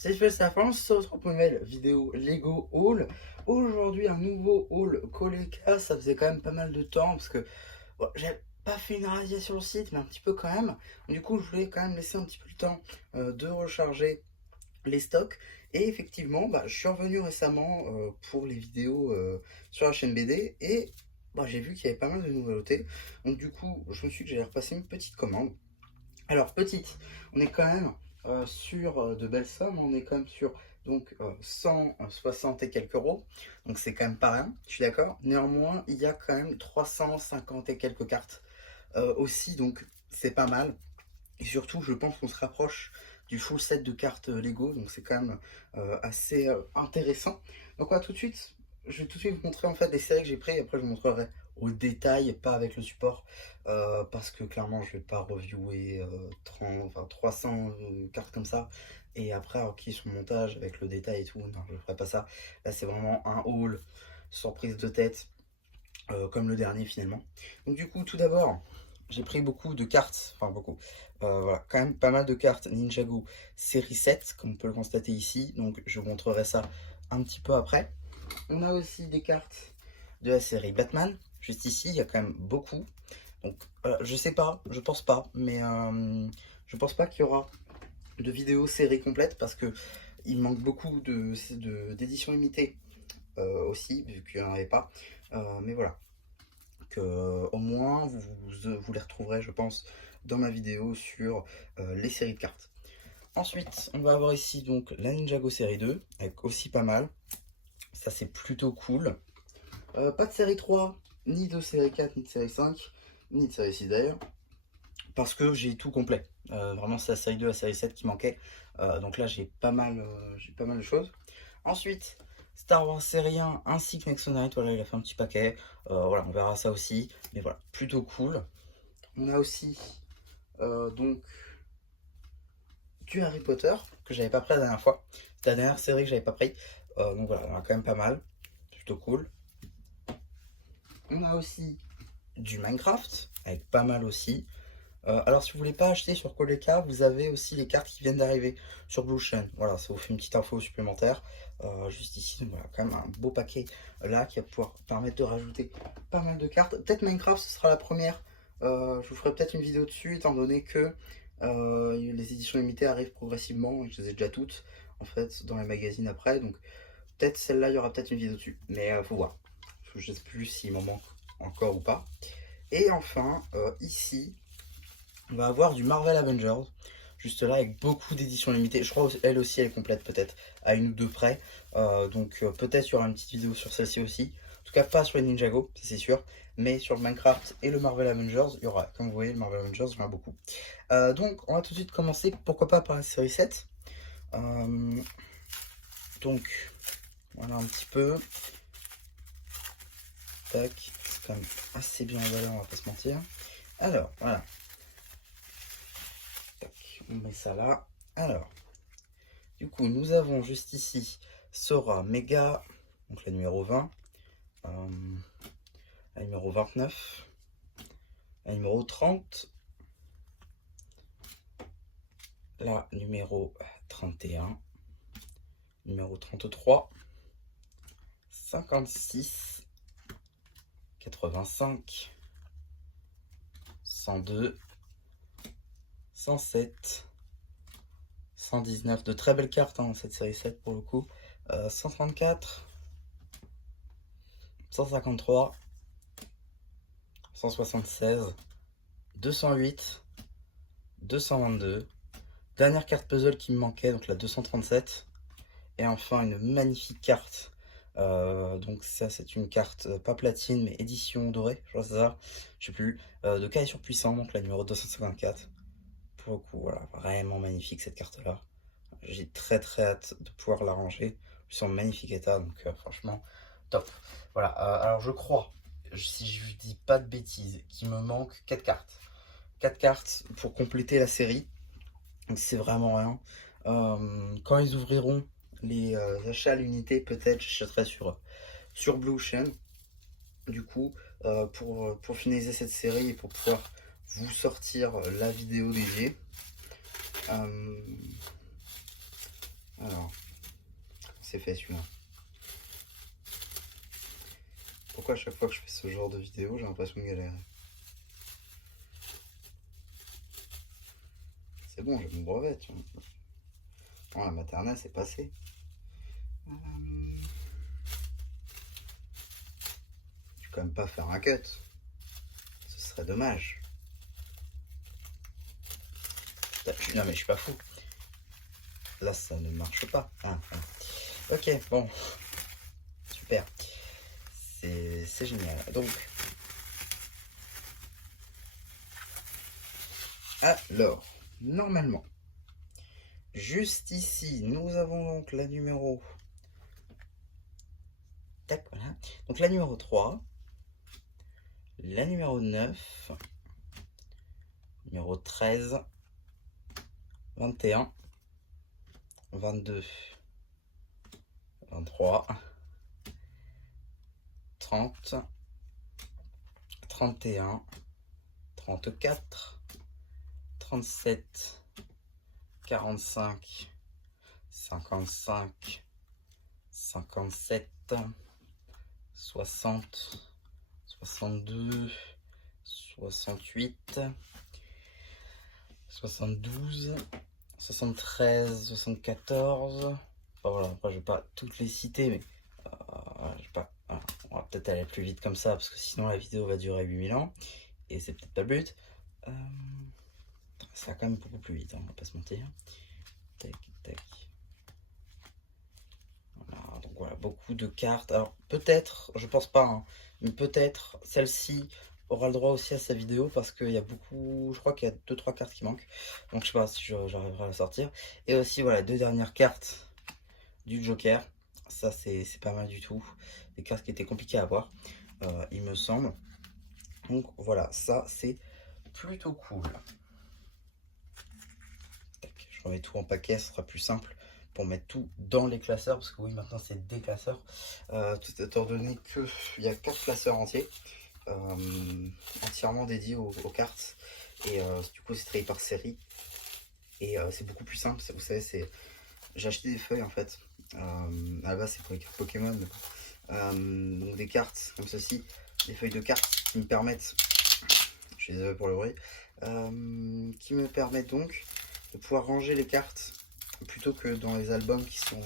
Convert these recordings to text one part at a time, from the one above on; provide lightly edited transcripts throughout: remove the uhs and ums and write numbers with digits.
C'est fait ça France, on se retrouve pour une nouvelle vidéo Lego Haul. Aujourd'hui, un nouveau haul Coleca. Ça faisait quand même pas mal de temps parce que bon, j'ai pas fait une razzia sur le site, mais un petit peu quand même. Du coup, je voulais quand même laisser un petit peu le temps de recharger les stocks. Et effectivement, je suis revenu récemment pour les vidéos sur la chaîne BD et j'ai vu qu'il y avait pas mal de nouveautés. Donc, du coup, je me suis dit que j'allais repasser une petite commande. Alors, petite, on est quand même sur de belles sommes, on est quand même sur donc 160 et quelques euros, donc c'est quand même pas rien, je suis d'accord. Néanmoins, il y a quand même 350 et quelques cartes aussi, donc c'est pas mal. Et surtout, je pense qu'on se rapproche du full set de cartes Lego, donc c'est quand même assez intéressant. Donc, tout de suite, je vais tout de suite vous montrer en fait les séries que j'ai prises, et après je vous montrerai au détail, pas avec le support, parce que clairement je vais pas reviewer 30, enfin 300 cartes comme ça, et après qui son montage avec le détail et tout, non, je ferai pas ça. Là, c'est vraiment un haul surprise de tête, comme le dernier finalement. Donc du coup, tout d'abord, j'ai pris beaucoup de cartes, enfin beaucoup, voilà, quand même pas mal de cartes Ninjago série 7, comme on peut le constater ici, donc je vous montrerai ça un petit peu après. On a aussi des cartes de la série Batman, juste ici, il y a quand même beaucoup. Donc je sais pas, je pense pas, mais je pense pas qu'il y aura de vidéo série complète parce que il manque beaucoup d'éditions limitées aussi, vu qu'il n'y en avait pas. Mais voilà, que, au moins vous les retrouverez, je pense, dans ma vidéo sur les séries de cartes. Ensuite, on va avoir ici donc la Ninjago série 2, avec aussi pas mal. Ça, c'est plutôt cool. Pas de série 3, ni de série 4, ni de série 5, ni de série 6 d'ailleurs, parce que j'ai tout complet. Vraiment, c'est la série 2, la série 7 qui manquait. Donc là, j'ai pas mal de choses. Ensuite, Star Wars série 1 ainsi que Next Knight, voilà, il a fait un petit paquet. Voilà, on verra ça aussi. Mais voilà, plutôt cool. On a aussi donc du Harry Potter que j'avais pas pris la dernière fois. C'était la dernière série que j'avais pas pris. Donc voilà, on a quand même pas mal. Plutôt cool. On a aussi du Minecraft avec pas mal aussi. Alors si vous voulez pas acheter sur Coleca, vous avez aussi les cartes qui viennent d'arriver sur Blue Chain. Voilà, ça vous fait une petite info supplémentaire. Juste ici, donc voilà, quand même un beau paquet là qui va pouvoir permettre de rajouter pas mal de cartes. Peut-être Minecraft, ce sera la première. Je vous ferai peut-être une vidéo dessus, étant donné que les éditions limitées arrivent progressivement, et je les ai déjà toutes en fait dans les magazines après. Donc peut-être celle-là, il y aura peut-être une vidéo dessus. Mais faut voir. Je sais plus s'il m'en manque encore ou pas. Et enfin, ici, on va avoir du Marvel Avengers, juste là avec beaucoup d'éditions limitées. Je crois elle aussi elle est complète peut-être à une ou deux près. Donc peut-être il y aura une petite vidéo sur celle-ci aussi. En tout cas pas sur les Ninjago, c'est sûr. Mais sur le Minecraft et le Marvel Avengers, il y aura, comme vous voyez, le Marvel Avengers, il y en a beaucoup. Donc on va tout de suite commencer, pourquoi pas par la série 7. Euh, donc voilà un petit peu. Tac, c'est quand même assez bien emballé, on va pas se mentir. Alors voilà. Tac, on met ça là. Alors. Du coup, nous avons juste ici Sora Mega, donc la numéro 20, euh, la numéro 29, la numéro 30, la numéro 31, numéro 33, 56, 85, 102, 107, 119, de très belles cartes dans cette série 7 pour le coup, 134, 153, 176, 208, 222, dernière carte puzzle qui me manquait, donc la 237. Et enfin une magnifique carte. Donc ça c'est une carte pas platine mais édition dorée, je crois que c'est ça, je sais plus. De Kai surpuissant, donc la numéro 254. Pour le coup, voilà, vraiment magnifique cette carte là. J'ai très hâte de pouvoir la ranger. Je suis en magnifique état, donc franchement top. Voilà, alors je crois, si je dis pas de bêtises, qu'il me manque 4 cartes. 4 cartes pour compléter la série. Donc c'est vraiment rien. Quand ils ouvriront les achats à l'unité, peut-être j'achèterai sur Blue Ocean. Du coup, pour finaliser cette série et pour pouvoir vous sortir la vidéo dédiée. Euh, Alors, c'est fait celui-là. Pourquoi à chaque fois que je fais ce genre de vidéo, j'ai l'impression de galérer? C'est bon, j'ai mon brevet, tu vois. Bon, la maternelle, c'est passé. Je vais quand même pas faire un cut. Ce serait dommage. Non, mais je suis pas fou. Là, ça ne marche pas. Ah, ah. Ok, bon. Super. C'est génial. Donc, alors, normalement, juste ici, nous avons donc la numéro... Tac, voilà. Donc la numéro 3, la numéro 9, numéro 13, 21, 22, 23, 30, 31, 34, 37, 45, 55, 57, 60, 62, 68, 72, 73, 74. Voilà, après, je vais pas toutes les citer, mais je vais pas, voilà, on va peut-être aller plus vite comme ça, parce que sinon la vidéo va durer 8000 ans, et c'est peut-être pas le but. Ça va quand même beaucoup plus vite, hein, on va pas se mentir. Tac, tac. Voilà, donc voilà, beaucoup de cartes. Alors peut-être, je pense pas, hein, mais peut-être celle-ci aura le droit aussi à sa vidéo, parce qu'il y a beaucoup, je crois qu'il y a 2-3 cartes qui manquent, donc je sais pas si j'arriverai à la sortir. Et aussi voilà, 2 dernières cartes du Joker, ça c'est pas mal du tout, des cartes qui étaient compliquées à avoir, il me semble. Donc voilà, ça c'est plutôt cool. Tac, je remets tout en paquet, ce sera plus simple pour mettre tout dans les classeurs, parce que oui, maintenant c'est des classeurs, tout étant donné qu'il y a 4 classeurs entiers, entièrement dédiés aux cartes, et du coup c'est trié par série, et c'est beaucoup plus simple. Vous savez, j'ai acheté des feuilles en fait, à la base c'est pour les cartes Pokémon, donc des cartes comme ceci, des feuilles de cartes qui me permettent, je suis désolé pour le bruit, qui me permettent donc de pouvoir ranger les cartes plutôt que dans les albums qui sont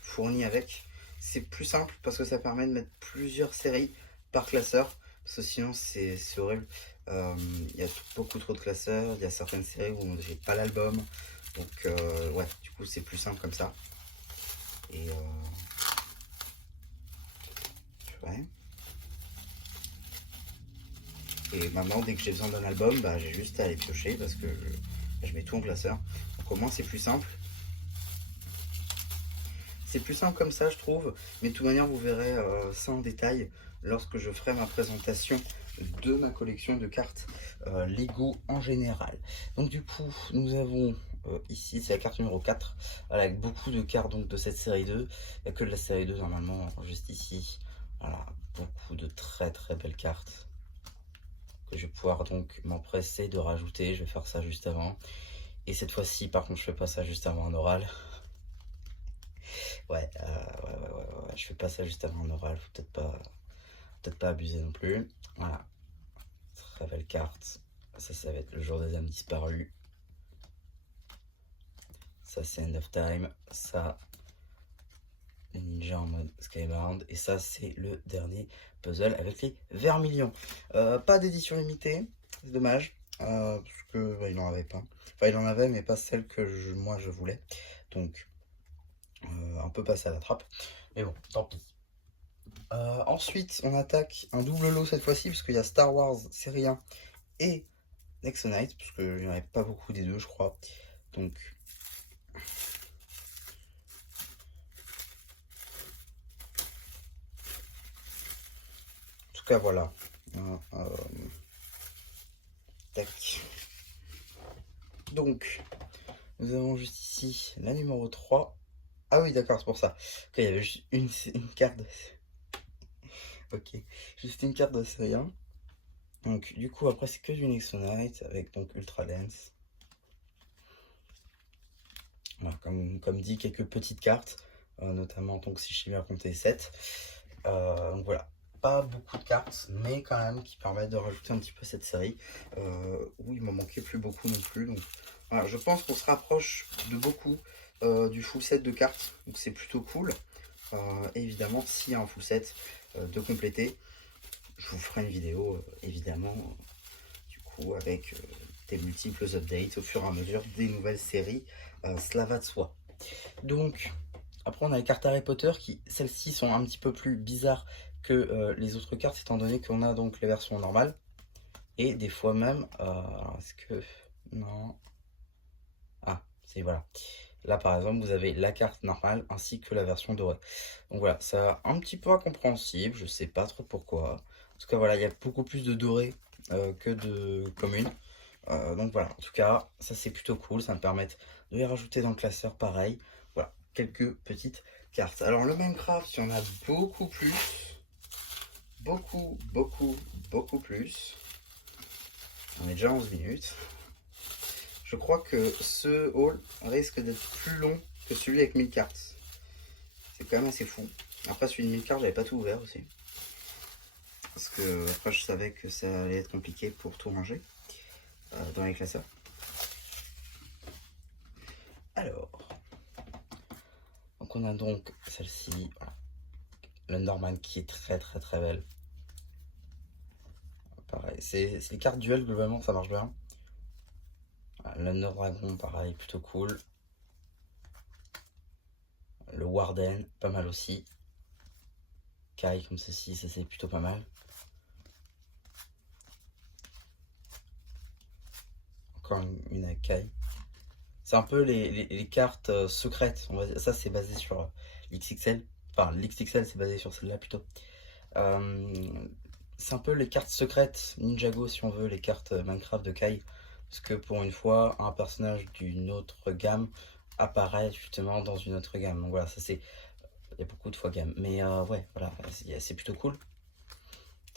fournis avec. C'est plus simple parce que ça permet de mettre plusieurs séries par classeur, parce que sinon c'est horrible. Il y a beaucoup trop de classeurs, il y a certaines séries où j'ai pas l'album, donc ouais, du coup c'est plus simple comme ça. Et ouais. Et maintenant, dès que j'ai besoin d'un album, bah, j'ai juste à aller piocher, parce que je mets tout en classeur. Donc au moins c'est plus simple. C'est plus simple comme ça, je trouve, mais de toute manière vous verrez ça en détail lorsque je ferai ma présentation de ma collection de cartes Lego en général. Donc du coup, nous avons ici, c'est la carte numéro 4, avec beaucoup de cartes donc, de cette série 2. Il n'y a que de la série 2 normalement, juste ici. Voilà, beaucoup de très très belles cartes que je vais pouvoir donc m'empresser de rajouter. Je vais faire ça juste avant. Et cette fois-ci, par contre, je fais pas ça juste avant un oral. Ouais, je fais pas ça juste avant un oral, faut peut-être pas abuser non plus. Voilà, très belle carte. Ça va être le jour des âmes disparues. Ça, c'est End of Time. Ça, les ninjas en mode Skybound. Et ça, c'est le dernier puzzle avec les vermilions. Pas d'édition limitée, c'est dommage. Parce que bah, il n'en avait pas. Enfin, il en avait, mais pas celle que moi je voulais. Donc, un peu passé à la trappe. Mais bon, tant pis. Ensuite, on attaque un double lot cette fois-ci, parce qu'il y a Star Wars série 1 et Nexonite, parce qu'il n'y en avait pas beaucoup des deux, je crois. Donc, en tout cas, voilà. Tac. Donc, nous avons juste ici la numéro 3. Ah oui, d'accord, c'est pour ça. Ok, il y avait juste une carte de... Ok, juste une carte de série 1. Donc, du coup, après, c'est que du Nexonite, avec donc Ultra Lens. Voilà, comme dit, quelques petites cartes, notamment donc si j'ai bien compté 7. Donc voilà, pas beaucoup de cartes, mais quand même qui permettent de rajouter un petit peu cette série, où il m'en manquait plus beaucoup non plus. Donc voilà, je pense qu'on se rapproche de beaucoup du full set de cartes, donc c'est plutôt cool. Évidemment, s'il y a un full set de compléter, je vous ferai une vidéo, évidemment, du coup, avec des multiples updates au fur et à mesure des nouvelles séries, cela va de soi. Donc, après on a les cartes Harry Potter qui, celles-ci, sont un petit peu plus bizarres que les autres cartes, étant donné qu'on a donc les versions normales. Et des fois même, alors est-ce que... Non... Ah, c'est voilà. Là par exemple, vous avez la carte normale ainsi que la version dorée. Donc voilà, ça un petit peu incompréhensible, je sais pas trop pourquoi. En tout cas voilà, il y a beaucoup plus de doré que de commune. Donc voilà, en tout cas, ça c'est plutôt cool, ça me permet de les rajouter dans le classeur pareil. Voilà, quelques petites cartes. Alors le Minecraft, il y en a beaucoup plus. Beaucoup plus. On est déjà à 11 minutes. Je crois que ce haul risque d'être plus long que celui avec 1000 cartes. C'est quand même assez fou. Après celui de 1000 cartes, j'avais pas tout ouvert aussi. Parce que après je savais que ça allait être compliqué pour tout ranger dans les classeurs. Alors, donc on a donc celle-ci, voilà. L'Underman qui est très belle. Pareil, c'est les cartes duel globalement, ça marche bien. L'Under Dragon, pareil, plutôt cool. Le Warden, pas mal aussi. Kai comme ceci, ça c'est plutôt pas mal. Encore une avec Kai. C'est un peu les cartes secrètes. On va dire. Ça c'est basé sur l'XXL. Enfin, l'XXL c'est basé sur celle-là plutôt. C'est un peu les cartes secrètes Ninjago si on veut, les cartes Minecraft de Kai. Parce que pour une fois, un personnage d'une autre gamme apparaît justement dans une autre gamme. Donc voilà, ça c'est... Il y a beaucoup de fois gamme. Mais ouais, voilà, c'est plutôt cool.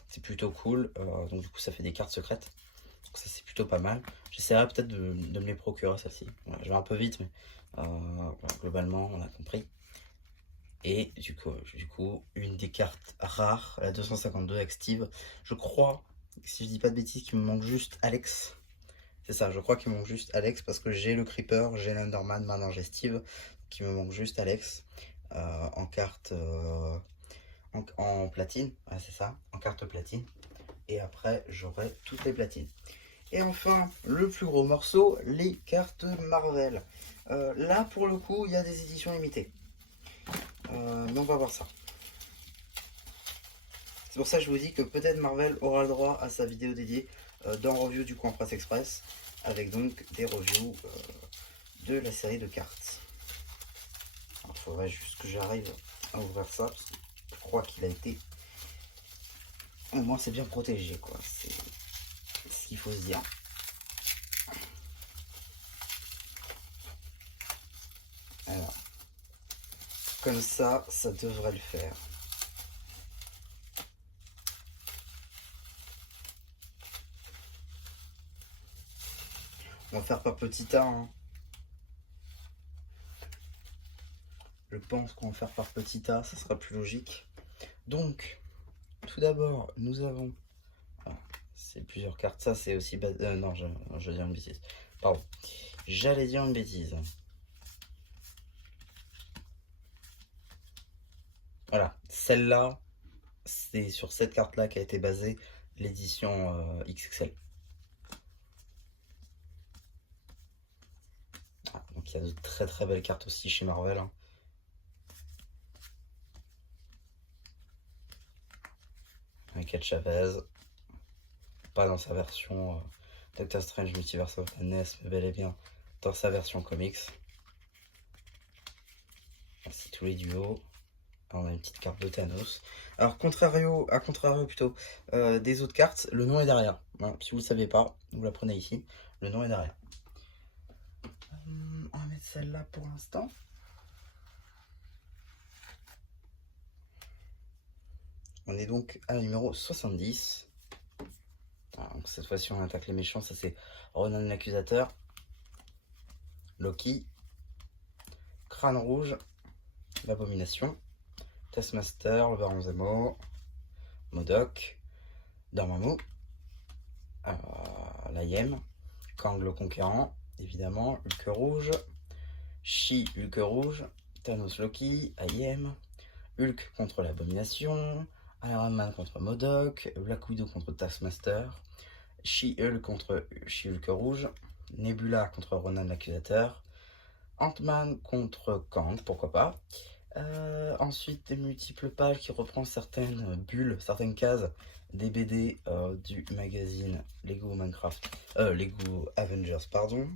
C'est plutôt cool. Donc du coup, ça fait des cartes secrètes. Donc ça, c'est plutôt pas mal. J'essaierai peut-être de me les procurer, celle-ci. Voilà, je vais un peu vite, mais voilà, globalement, on a compris. Et du coup, une des cartes rares, la 252 avec Steve. Je crois, si je dis pas de bêtises, qu'il me manque juste Alex. C'est ça, je crois qu'il me manque juste Alex parce que j'ai le Creeper, j'ai l'Underman, maintenant j'ai Steve. Qui me manque juste Alex en carte en platine. Ouais, c'est ça, en carte platine. Et après, j'aurai toutes les platines. Et enfin, le plus gros morceau, les cartes Marvel. Là, pour le coup, il y a des éditions limitées. Mais on va voir ça. C'est pour ça que je vous dis que peut-être Marvel aura le droit à sa vidéo dédiée dans Review du coin Presse Express, avec donc des reviews de la série de cartes. Il faudrait juste que j'arrive à ouvrir ça, parce que je crois qu'il a été... Au moins c'est bien protégé, quoi. C'est ce qu'il faut se dire. Alors, comme ça devrait le faire. On va faire par petit A. Hein. Je pense qu'on va faire par petit A, ça sera plus logique. Donc, tout d'abord, nous avons... Ah, c'est plusieurs cartes, ça c'est aussi... non, je dis une bêtise. Pardon. J'allais dire une bêtise. Voilà, celle-là, c'est sur cette carte-là qu'a été basée l'édition XXL. Ah, donc il y a de très belles cartes aussi chez Marvel. Hein. Avec Ed Chavez. Pas dans sa version Doctor Strange Multiverse of Madness, mais bel et bien dans sa version comics. Merci tous les duos. On a une petite carte de Thanos. Alors, à contrario plutôt des autres cartes, le nom est derrière. Voilà, si vous ne le savez pas, vous la prenez ici. Le nom est derrière. On va mettre celle-là pour l'instant. On est donc à la numéro 70. Alors, donc cette fois-ci, on attaque les méchants. Ça, c'est Ronan l'accusateur. Loki. Crâne Rouge, l'Abomination, Taskmaster, le Baron Zemo, Modok, Dormammu, la Yem, Kang le Conquérant, évidemment, Hulk Rouge, She Hulk Rouge, Thanos Loki, Ayem, Hulk contre l'Abomination, Iron Man contre Modok, Black Widow contre Taskmaster, She-Hulk contre She-Hulk Rouge, Nebula contre Ronan l'Accusateur, Ant-Man contre Kang, pourquoi pas. Ensuite, des multiples pages qui reprend certaines bulles, certaines cases des BD du magazine Lego Minecraft, Lego Avengers, pardon.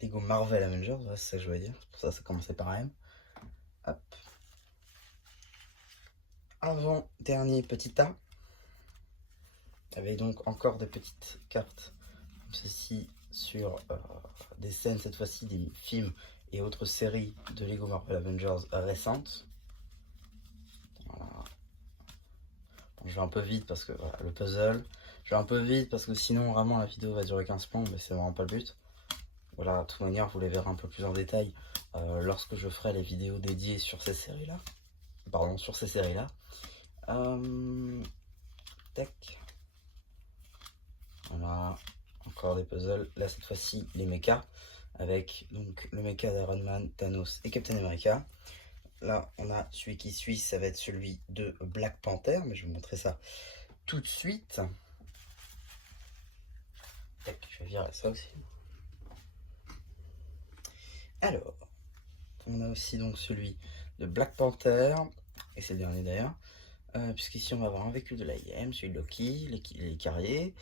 Lego Marvel Avengers, ouais, c'est ça que je voulais dire, c'est pour ça que ça commençait par M. Hop. Avant dernier petit tas, il y avait donc encore des petites cartes comme ceci sur des scènes, cette fois-ci des films et autres séries de Lego Marvel Avengers récentes. Voilà. Bon, je vais un peu vite parce que voilà, le puzzle. Je vais un peu vite parce que sinon vraiment la vidéo va durer 15 plombs, mais c'est vraiment pas le but. Voilà, de toute manière vous les verrez un peu plus en détail lorsque je ferai les vidéos dédiées sur ces séries-là. Pardon, sur ces séries-là. Tac. Voilà, encore des puzzles. Là cette fois-ci les mechas avec donc le mecha d'Iron Man, Thanos et Captain America. Là on a celui qui suit, ça va être celui de Black Panther, mais je vais vous montrer ça tout de suite. Tac, je vais virer ça aussi. Alors, on a aussi donc celui de Black Panther, et c'est le dernier d'ailleurs, puisqu'ici on va avoir un véhicule de l'AIM, celui de Loki, les carriers,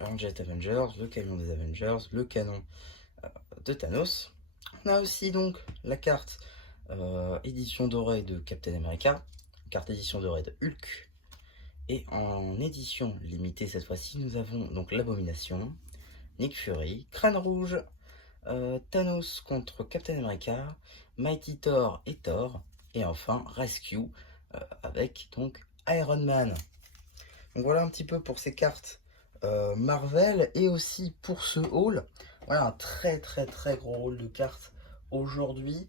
un jet Avengers, le camion des Avengers, le canon de Thanos. On a aussi donc la carte édition dorée de Captain America, carte édition dorée de Hulk, et en édition limitée cette fois-ci, nous avons donc l'Abomination, Nick Fury, Crâne Rouge, Thanos contre Captain America, Mighty Thor et Thor, et enfin Rescue avec donc Iron Man. Donc voilà un petit peu pour ces cartes Marvel et aussi pour ce haul. Voilà un très gros haul de cartes aujourd'hui.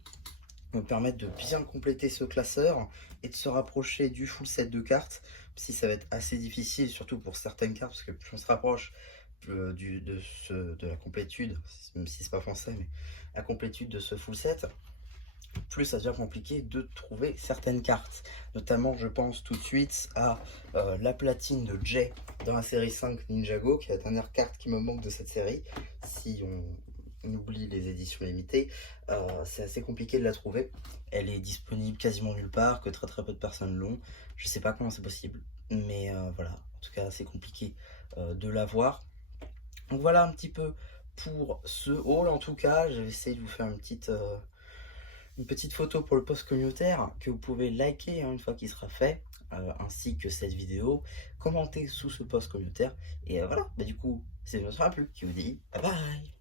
Me permettre de bien compléter ce classeur et de se rapprocher du full set de cartes, si ça va être assez difficile, surtout pour certaines cartes, parce que plus on se rapproche de la complétude, même si c'est pas français, mais la complétude de ce full set, plus ça devient compliqué de trouver certaines cartes. Notamment, je pense tout de suite à la platine de Jay dans la série 5 Ninjago, qui est la dernière carte qui me manque de cette série. Si on oublie les éditions limitées, c'est assez compliqué de la trouver. Elle est disponible quasiment nulle part, que très peu de personnes l'ont. Je sais pas comment c'est possible, mais voilà, en tout cas c'est compliqué de l'avoir. Donc voilà un petit peu pour ce haul. En tout cas, j'ai essayé de vous faire une petite photo pour le post communautaire que vous pouvez liker une fois qu'il sera fait, ainsi que cette vidéo, commenter sous ce post communautaire. Et voilà, du coup, c'est notre plus qui vous dit bye bye.